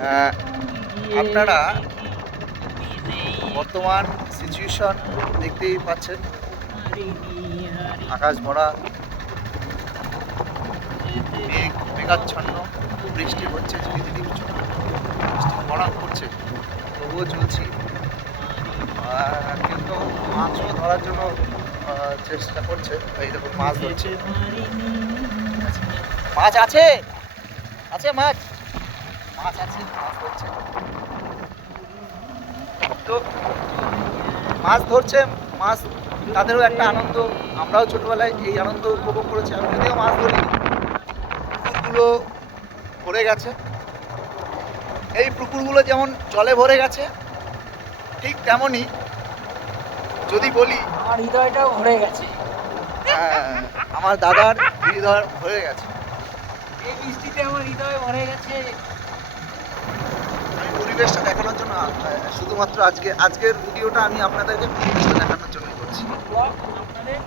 আহ, আপনারা বর্তমান সিচুয়েশন দেখতেই পাচ্ছেন, আকাশ ভরা, মেঘাচ্ছন্ন, বৃষ্টি হচ্ছে, ঝিরিঝিরি বৃষ্টি ভরা পড়ছে, তবুও চলছি। কিন্তু মাছও ধরার জন্য চেষ্টা করছে। এই দেখুন মাছ ধরছে। মাছ আছে, আছে মাছ, মাছ আছে, মাছ ধরছে। তো মাছ ধরছে, মাছ তাদেরও একটা আনন্দ। আমরাও ছোটবেলায় এই আনন্দ উপভোগ করেছি। আমি যদিও মাছ ধরি, পুকুরগুলো ভরে গেছে। এই পুকুরগুলো যেমন জলে ভরে গেছে, ঠিক তেমনই যদি বলি আমার হৃদয়টাও ভরে গেছে। আমার দাদার হৃদয় ভরে গেছে। এই বৃষ্টিতে আমার হৃদয় ভরে গেছে। আমি পরিবেশটা দেখানোর জন্য শুধুমাত্র আজকের ভিডিওটা আমি আপনাদেরকে পরিবেশটা দেখানোর জন্যই করছি। ব্লগ আপনাদের